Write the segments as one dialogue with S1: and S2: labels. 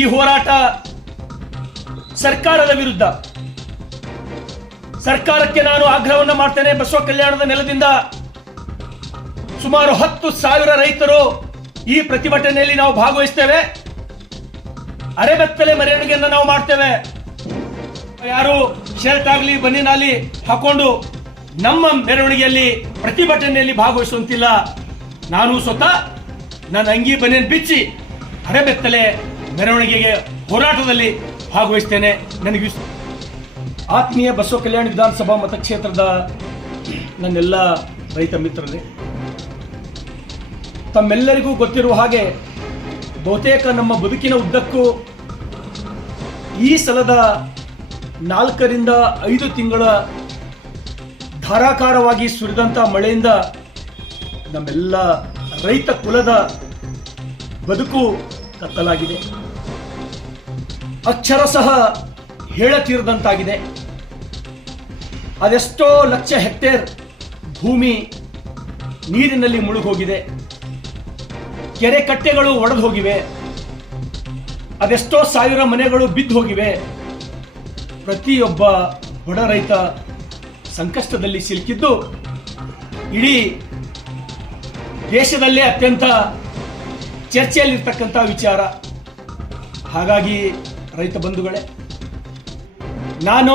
S1: ಈ ಹೋರಾಟ ಸರ್ಕಾರದ ವಿರುದ್ಧ. ಸರ್ಕಾರಕ್ಕೆ ನಾನು ಆಗ್ರಹವನ್ನ ಮಾಡ್ತೇನೆ. ಬಸವ ಕಲ್ಯಾಣದ ನೆಲದಿಂದ ಸುಮಾರು ಹತ್ತು ಸಾವಿರ ರೈತರು ಈ ಪ್ರತಿಭಟನೆಯಲ್ಲಿ ನಾವು ಭಾಗವಹಿಸ್ತೇವೆ. ಅರೆಬೆತ್ತಲೆ ಮೆರವಣಿಗೆಯನ್ನು ನಾವು ಮಾಡ್ತೇವೆ. ಯಾರು ಶರ್ಟ್ ಆಗಲಿ ಬನ್ನಿನಾಲಿ ಹಾಕೊಂಡು ನಮ್ಮ ಮೆರವಣಿಗೆಯಲ್ಲಿ ಪ್ರತಿಭಟನೆಯಲ್ಲಿ ಭಾಗವಹಿಸುವಂತಿಲ್ಲ. ನಾನು ಸ್ವತಃ ನನ್ನ ಅಂಗಿ ಬನಿಯನ್ ಬಿಚ್ಚಿ ಅರೆಬೆತ್ತಲೆ ಮೆರವಣಿಗೆಗೆ ಹೋರಾಟದಲ್ಲಿ ಭಾಗವಹಿಸ್ತೇನೆ. ನನಗೆ ಆತ್ಮೀಯ ಬಸವ ಕಲ್ಯಾಣ ವಿಧಾನಸಭಾ ಮತಕ್ಷೇತ್ರದ ನನ್ನೆಲ್ಲ ರೈತ ಮಿತ್ರರೇ, ತಮ್ಮೆಲ್ಲರಿಗೂ ಗೊತ್ತಿರುವ ಹಾಗೆ ಬಹುತೇಕ ನಮ್ಮ ಬದುಕಿನ ಉದ್ದಕ್ಕೂ ಈ ಸಲದ ನಾಲ್ಕರಿಂದ ಐದು ತಿಂಗಳ ಧಾರಾಕಾರವಾಗಿ ಸುರಿದಂಥ ಮಳೆಯಿಂದ ನಮ್ಮೆಲ್ಲ ರೈತ ಕುಲದ ಬದುಕು ಕತ್ತಲಾಗಿದೆ. ಅಕ್ಷರ ಸಹ ಹೇಳತೀರದಂತಾಗಿದೆ. ಅದೆಷ್ಟೋ ಲಕ್ಷ ಹೆಕ್ಟೇರ್ ಭೂಮಿ ನೀರಿನಲ್ಲಿ ಮುಳುಗೋಗಿದೆ. ಕೆರೆ ಕಟ್ಟೆಗಳು ಒಡೆದು ಹೋಗಿವೆ ಅದೆಷ್ಟೋ ಸಾವಿರ ಮನೆಗಳು ಬಿದ್ದು ಹೋಗಿವೆ ಪ್ರತಿಯೊಬ್ಬ ಬಡ ರೈತ ಸಂಕಷ್ಟದಲ್ಲಿ ಸಿಲುಕಿದ್ದು ಇಡೀ ದೇಶದಲ್ಲೇ ಅತ್ಯಂತ ಚರ್ಚೆಯಲ್ಲಿರ್ತಕ್ಕಂಥ ವಿಚಾರ. ಹಾಗಾಗಿ ರೈತ ಬಂಧುಗಳೇ, ನಾನು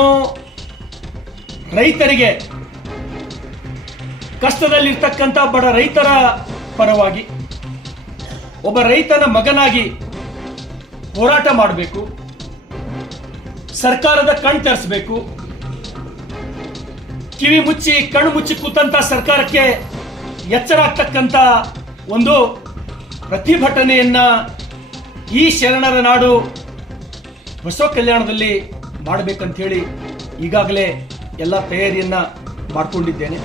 S1: ರೈತರಿಗೆ ಕಷ್ಟದಲ್ಲಿರ್ತಕ್ಕಂಥ ಬಡ ರೈತರ ಪರವಾಗಿ ಒಬ್ಬ ರೈತನ ಮಗನಾಗಿ ಹೋರಾಟ ಮಾಡಬೇಕು, ಸರ್ಕಾರದ ಕಣ್ ತರಿಸಬೇಕು, ಕಿವಿ ಮುಚ್ಚಿ ಕಣ್ಣು ಮುಚ್ಚಿ ಕೂತಂಥ ಸರ್ಕಾರಕ್ಕೆ ಎಚ್ಚರ ಆಗ್ತಕ್ಕಂಥ ಒಂದು ಪ್ರತಿಭಟನೆಯನ್ನ ಈ ಶರಣರ ನಾಡು ಬಸವ ಕಲ್ಯಾಣದಲ್ಲಿ ಮಾಡಬೇಕಂಥೇಳಿ ಈಗಾಗಲೇ ಎಲ್ಲ ತಯಾರಿಯನ್ನು ಮಾಡಿಕೊಂಡಿದ್ದೇನೆ.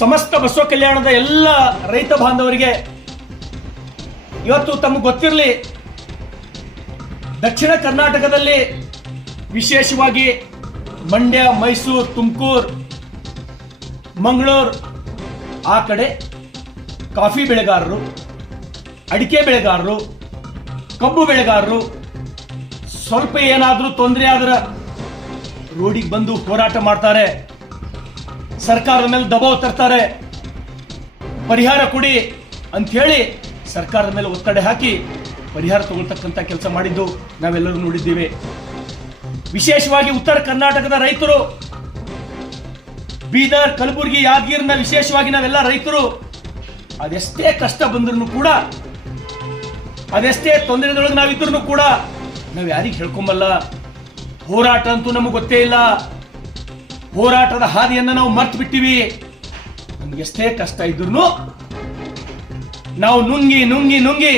S1: ಸಮಸ್ತ ಬಸವ ಕಲ್ಯಾಣದ ಎಲ್ಲ ರೈತ ಬಾಂಧವರಿಗೆ ಇವತ್ತು ತಮಗೆ ಗೊತ್ತಿರಲಿ, ದಕ್ಷಿಣ ಕರ್ನಾಟಕದಲ್ಲಿ ವಿಶೇಷವಾಗಿ ಮಂಡ್ಯ, ಮೈಸೂರು, ತುಮಕೂರು, ಮಂಗಳೂರು, ಆ ಕಡೆ ಕಾಫಿ ಬೆಳೆಗಾರರು, ಅಡಿಕೆ ಬೆಳೆಗಾರರು, ಕಬ್ಬು ಬೆಳೆಗಾರರು ಸ್ವಲ್ಪ ಏನಾದರೂ ತೊಂದರೆ ಆದ್ರೆ ರೋಡಿಗೆ ಬಂದು ಹೋರಾಟ ಮಾಡ್ತಾರೆ. ಸರ್ಕಾರದ ಮೇಲೆ ದಬಾವ್ ತರ್ತಾರೆ. ಪರಿಹಾರ ಕೊಡಿ ಅಂತ ಹೇಳಿ ಸರ್ಕಾರದ ಮೇಲೆ ಒತ್ತಡ ಹಾಕಿ ಪರಿಹಾರ ತಗೊಳ್ತಕ್ಕಂಥ ಕೆಲಸ ಮಾಡಿದ್ದು ನಾವೆಲ್ಲರೂ ನೋಡಿದ್ದೀವಿ. ವಿಶೇಷವಾಗಿ ಉತ್ತರ ಕರ್ನಾಟಕದ ರೈತರು, ಬೀದರ್, ಕಲಬುರಗಿ, ಯಾದಗಿರಿನ ವಿಶೇಷವಾಗಿ ನಾವೆಲ್ಲ ರೈತರು, ಅದೆಷ್ಟೇ ಕಷ್ಟ ಬಂದ್ರು ಕೂಡ, ಅದೆಷ್ಟೇ ತೊಂದರೆದೊಳಗೆ ನಾವಿದ್ರು ಕೂಡ ನಾವು ಯಾರಿಗೆ ಹೇಳ್ಕೊಂಬಲ್ಲ? ಹೋರಾಟ ಅಂತೂ ನಮಗೆ ಗೊತ್ತೇ ಇಲ್ಲ. ಹೋರಾಟದ ಹಾದಿಯನ್ನ ನಾವು ಮರ್ತು ಬಿಟ್ಟಿವಿ. ನಮ್ಗೆ ಎಷ್ಟೇ ಕಷ್ಟ ಇದ್ರು ನಾವು ನುಂಗಿ ನುಂಗಿ ನುಂಗಿ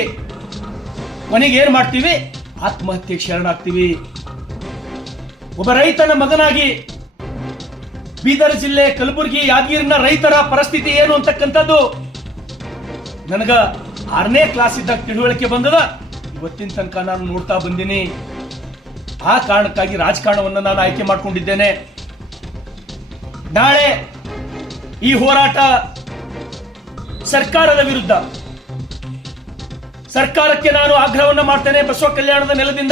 S1: ಕೊನೆಗೆ ಏನು ಮಾಡ್ತೀವಿ? ಆತ್ಮಹತ್ಯೆಗೆ ಶರಣಾಗ್ತೀವಿ. ಒಬ್ಬ ರೈತನ ಮಗನಾಗಿ ಬೀದರ್ ಜಿಲ್ಲೆ ಕಲಬುರಗಿ ಯಾದಗಿರಿನ ರೈತರ ಪರಿಸ್ಥಿತಿ ಏನು ಅಂತಕ್ಕಂಥದ್ದು? ನನಗ ಆರನೇ ಕ್ಲಾಸ್ ಇದ್ದಾಗ ತಿಳುವಳಿಕೆ ಬಂದದ. ಇವತ್ತಿನ ತನಕ ನಾನು ನೋಡ್ತಾ ಬಂದೀನಿ. ಆ ಕಾರಣಕ್ಕಾಗಿ ರಾಜಕಾರಣವನ್ನು ನಾನು ಆಯ್ಕೆ ಮಾಡಿಕೊಂಡಿದ್ದೇನೆ. ನಾಳೆ ಈ ಹೋರಾಟ ಸರ್ಕಾರದ ವಿರುದ್ಧ. ಸರ್ಕಾರಕ್ಕೆ ನಾನು ಆಗ್ರಹವನ್ನ ಮಾಡ್ತೇನೆ. ಬಸವ ಕಲ್ಯಾಣದ ನೆಲದಿಂದ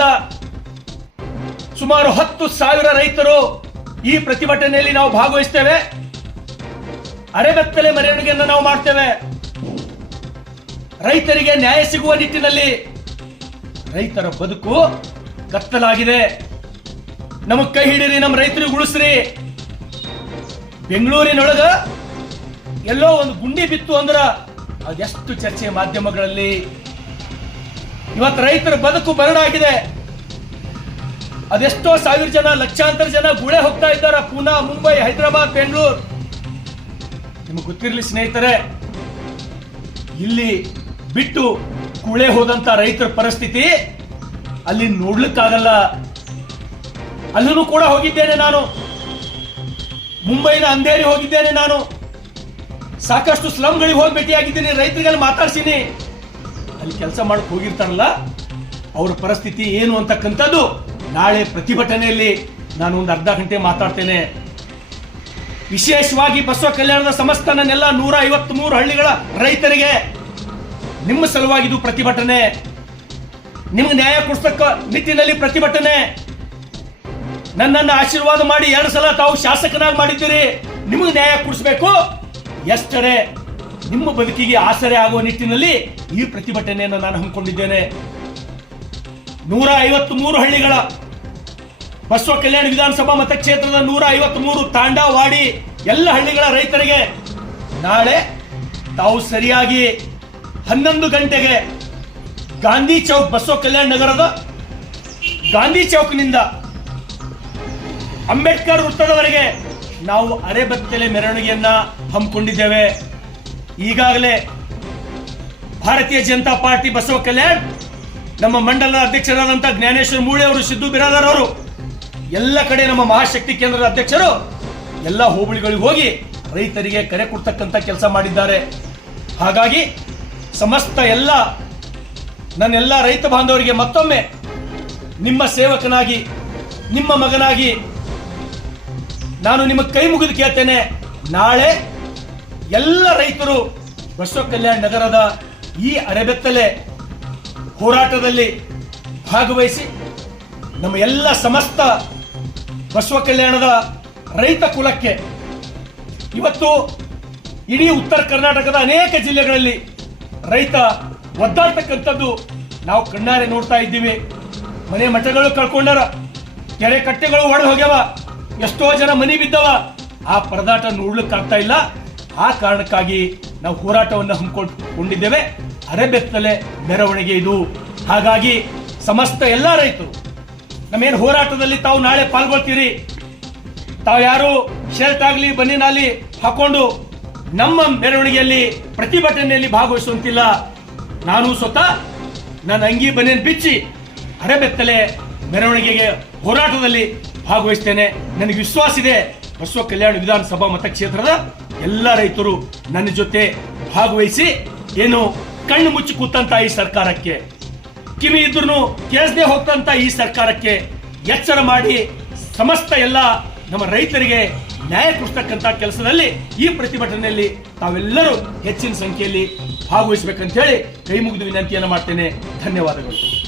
S1: ಸುಮಾರು ಹತ್ತು ಸಾವಿರ ರೈತರು ಈ ಪ್ರತಿಭಟನೆಯಲ್ಲಿ ನಾವು ಭಾಗವಹಿಸ್ತೇವೆ. ಅರೆಬೆತ್ತಲೆ ಮೆರವಣಿಗೆಯನ್ನು ನಾವು ಮಾಡ್ತೇವೆ. ರೈತರಿಗೆ ನ್ಯಾಯ ಸಿಗುವ ನಿಟ್ಟಿನಲ್ಲಿ ರೈತರ ಬದುಕು ಕತ್ತಲಾಗಿದೆ. ನಮಗ್ ಕೈ ಹಿಡೀರಿ, ನಮ್ಮ ರೈತರಿಗೆ ಉಳಿಸ್ರಿ. ಬೆಂಗಳೂರಿನೊಳಗ ಎಲ್ಲೋ ಒಂದು ಗುಂಡಿ ಬಿತ್ತು ಅಂದ್ರ ಅದೆಷ್ಟು ಚರ್ಚೆ ಮಾಧ್ಯಮಗಳಲ್ಲಿ. ಇವತ್ತು ರೈತರ ಬದುಕು ಬರಡಾಗಿದೆ. ಅದೆಷ್ಟೋ ಸಾವಿರ ಜನ, ಲಕ್ಷಾಂತರ ಜನ ಗುಳೆ ಹೋಗ್ತಾ ಇದ್ದಾರ. ಪುನಾ, ಮುಂಬೈ, ಹೈದರಾಬಾದ್, ಬೆಂಗಳೂರು. ನಿಮಗೆ ಗೊತ್ತಿರಲಿ ಸ್ನೇಹಿತರೆ, ಇಲ್ಲಿ ಬಿಟ್ಟು ಕುಳೆ ಹೋದಂತ ರೈತರ ಪರಿಸ್ಥಿತಿ ಅಲ್ಲಿ ನೋಡ್ಲಿಕ್ಕಾಗಲ್ಲ. ಅಲ್ಲೂ ಕೂಡ ಹೋಗಿದ್ದೇನೆ ನಾನು. ಮುಂಬೈನ ಅಂಧೇರಿ ಹೋಗಿದ್ದೇನೆ ನಾನು. ಸಾಕಷ್ಟು ಸ್ಲಮ್ಗಳಿಗೆ ಹೋಗಿ ಭೇಟಿಯಾಗಿದ್ದೀನಿ, ರೈತರಿಗೆಲ್ಲ ಮಾತಾಡ್ಸೀನಿ. ಅಲ್ಲಿ ಕೆಲಸ ಮಾಡಕ್ ಹೋಗಿರ್ತಾರಲ್ಲ ಅವ್ರ ಪರಿಸ್ಥಿತಿ ಏನು ಅಂತಕ್ಕಂಥದ್ದು ನಾಳೆ ಪ್ರತಿಭಟನೆಯಲ್ಲಿ ನಾನು ಒಂದು ಅರ್ಧ ಗಂಟೆ ಮಾತಾಡ್ತೇನೆ. ವಿಶೇಷವಾಗಿ ಬಸವ ಕಲ್ಯಾಣದ ಸಮಸ್ತ ನನ್ನೆಲ್ಲ ನೂರ ಐವತ್ತ್ ಮೂರು ಹಳ್ಳಿಗಳ ರೈತರಿಗೆ ನಿಮ್ಮ ಸಲುವಾಗಿ ಇದು ಪ್ರತಿಭಟನೆ. ನಿಮ್ಗೆ ನ್ಯಾಯ ಕೊಡಿಸ್ತಕ್ಕ ನಿಟ್ಟಿನಲ್ಲಿ ಪ್ರತಿಭಟನೆ. ನನ್ನನ್ನು ಆಶೀರ್ವಾದ ಮಾಡಿ ಎರಡು ಸಲ ತಾವು ಶಾಸಕನಾಗಿ ಮಾಡಿದ್ದೀರಿ. ನಿಮಗೆ ನ್ಯಾಯ ಕೊಡಿಸ್ಬೇಕು. ಎಷ್ಟರೇ ನಿಮ್ಮ ಬದುಕಿಗೆ ಆಸರೆ ಆಗುವ ನಿಟ್ಟಿನಲ್ಲಿ ಈ ಪ್ರತಿಭಟನೆಯನ್ನು ನಾನು ಹಮ್ಮಿಕೊಂಡಿದ್ದೇನೆ. ನೂರ ಐವತ್ತ್ ಮೂರು ಹಳ್ಳಿಗಳ ಬಸವ ಕಲ್ಯಾಣ ವಿಧಾನಸಭಾ ಮತಕ್ಷೇತ್ರದ ನೂರ ಐವತ್ತ್ ಮೂರು ತಾಂಡ ವಾಡಿ ಎಲ್ಲ ಹಳ್ಳಿಗಳ ರೈತರಿಗೆ ನಾಳೆ ತಾವು ಸರಿಯಾಗಿ ಹನ್ನೊಂದು ಗಂಟೆಗೆ ಗಾಂಧಿ ಚೌಕ್ ಬಸವ ಕಲ್ಯಾಣ ನಗರದ ಗಾಂಧಿ ಚೌಕ್ನಿಂದ ಅಂಬೇಡ್ಕರ್ ವೃತ್ತದವರೆಗೆ ನಾವು ಅರೆಬತ್ತಲೆ ಮೆರವಣಿಗೆಯನ್ನ ಹಮ್ಮಿಕೊಂಡಿದ್ದೇವೆ. ಈಗಾಗಲೇ ಭಾರತೀಯ ಜನತಾ ಪಾರ್ಟಿ ಬಸವ ಕಲ್ಯಾಣ್, ನಮ್ಮ ಮಂಡಲದ ಅಧ್ಯಕ್ಷರಾದಂಥ ಜ್ಞಾನೇಶ್ವರ ಮೂಳೆ ಅವರು, ಸಿದ್ದು ಬಿರಾದಾರ್ ಅವರು, ಎಲ್ಲ ಕಡೆ ನಮ್ಮ ಮಹಾಶಕ್ತಿ ಕೇಂದ್ರದ ಅಧ್ಯಕ್ಷರು, ಎಲ್ಲ ಹೋಬಳಿಗಳಿಗೆ ಹೋಗಿ ರೈತರಿಗೆ ಕರೆ ಕೊಡ್ತಕ್ಕಂಥ ಕೆಲಸ ಮಾಡಿದ್ದಾರೆ. ಹಾಗಾಗಿ ಸಮಸ್ತ ಎಲ್ಲ ನನ್ನೆಲ್ಲ ರೈತ ಬಾಂಧವರಿಗೆ ಮತ್ತೊಮ್ಮೆ ನಿಮ್ಮ ಸೇವಕನಾಗಿ, ನಿಮ್ಮ ಮಗನಾಗಿ ನಾನು ನಿಮ್ಮ ಕೈ ಮುಗಿದು ಕೇಳ್ತೇನೆ. ನಾಳೆ ಎಲ್ಲ ರೈತರು ಬಸವ ಕಲ್ಯಾಣ ನಗರದ ಈ ಅರೆಬೆತ್ತಲೆ ಹೋರಾಟದಲ್ಲಿ ಭಾಗವಹಿಸಿ ನಮ್ಮ ಎಲ್ಲ ಸಮಸ್ತ ಬಸವ ಕಲ್ಯಾಣದ ರೈತ ಕುಲಕ್ಕೆ ಇವತ್ತು ಇಡೀ ಉತ್ತರ ಕರ್ನಾಟಕದ ಅನೇಕ ಜಿಲ್ಲೆಗಳಲ್ಲಿ ರೈತ ಒದ್ದಾಡ್ತಕ್ಕಂಥದ್ದು ನಾವು ಕಣ್ಣಾರೆ ನೋಡ್ತಾ ಇದ್ದೀವಿ. ಮನೆ ಮಠಗಳು ಕಳ್ಕೊಂಡಾರ, ಕೆರೆ ಕಟ್ಟೆಗಳು ಒಡೆದು ಹೋಗ್ಯಾವ, ಎಷ್ಟೋ ಜನ ಮನಿ ಬಿದ್ದವ. ಆ ಪರದಾಟ ನೋಡ್ಲಿಕ್ಕಾಗ್ತಾ ಇಲ್ಲ. ಆ ಕಾರಣಕ್ಕಾಗಿ ನಾವು ಹೋರಾಟವನ್ನು ಹಮ್ಮಿಕೊಂಡಿದ್ದೇವೆ. ಅರೆಬೆತ್ತಲೆ ಮೆರವಣಿಗೆ ಇದು. ಹಾಗಾಗಿ ಸಮಸ್ತ ಎಲ್ಲ ರೈತರು, ನಮ್ಮೇನು ಹೋರಾಟದಲ್ಲಿ ತಾವು ನಾಳೆ ಪಾಲ್ಗೊಳ್ತೀರಿ. ತಾವು ಯಾರು ಶರ್ಟ್ ಆಗಲಿ ಬನ್ನಿನಾಲಿ ಹಾಕೊಂಡು ನಮ್ಮ ಮೆರವಣಿಗೆಯಲ್ಲಿ ಪ್ರತಿಭಟನೆಯಲ್ಲಿ ಭಾಗವಹಿಸುವಂತಿಲ್ಲ. ನಾನು ಸ್ವತಃ ನನ್ನ ಅಂಗಿ ಬನ್ನಿನ ಬಿಚ್ಚಿ ಅರೆಬೆತ್ತಲೆ ಮೆರವಣಿಗೆಗೆ ಹೋರಾಟದಲ್ಲಿ ಭಾಗವಹಿಸ್ತೇನೆ. ನನಗೆ ವಿಶ್ವಾಸ ಇದೆ. ಬಸವ ಕಲ್ಯಾಣ ವಿಧಾನಸಭಾ ಮತಕ್ಷೇತ್ರದ ಎಲ್ಲ ರೈತರು ನನ್ನ ಜೊತೆ ಭಾಗವಹಿಸಿ ಏನು ಕಣ್ಣು ಮುಚ್ಚಿ ಕೂತಂತ ಈ ಸರ್ಕಾರಕ್ಕೆ, ಕಿವಿ ಇದ್ರೂ ಕೇಳಿಸದೆ ಹೋಗ್ತಂತ ಈ ಸರ್ಕಾರಕ್ಕೆ ಎಚ್ಚರ ಮಾಡಿ ಸಮಸ್ತ ಎಲ್ಲ ನಮ್ಮ ರೈತರಿಗೆ ನ್ಯಾಯ ಕೊಡಿಸ್ತಕ್ಕಂಥ ಕೆಲಸದಲ್ಲಿ ಈ ಪ್ರತಿಭಟನೆಯಲ್ಲಿ ತಾವೆಲ್ಲರೂ ಹೆಚ್ಚಿನ ಸಂಖ್ಯೆಯಲ್ಲಿ ಭಾಗವಹಿಸಬೇಕಂತ ಹೇಳಿ ಕೈ ಮುಗಿದು ವಿನಂತಿಯನ್ನು ಮಾಡ್ತೇನೆ. ಧನ್ಯವಾದಗಳು.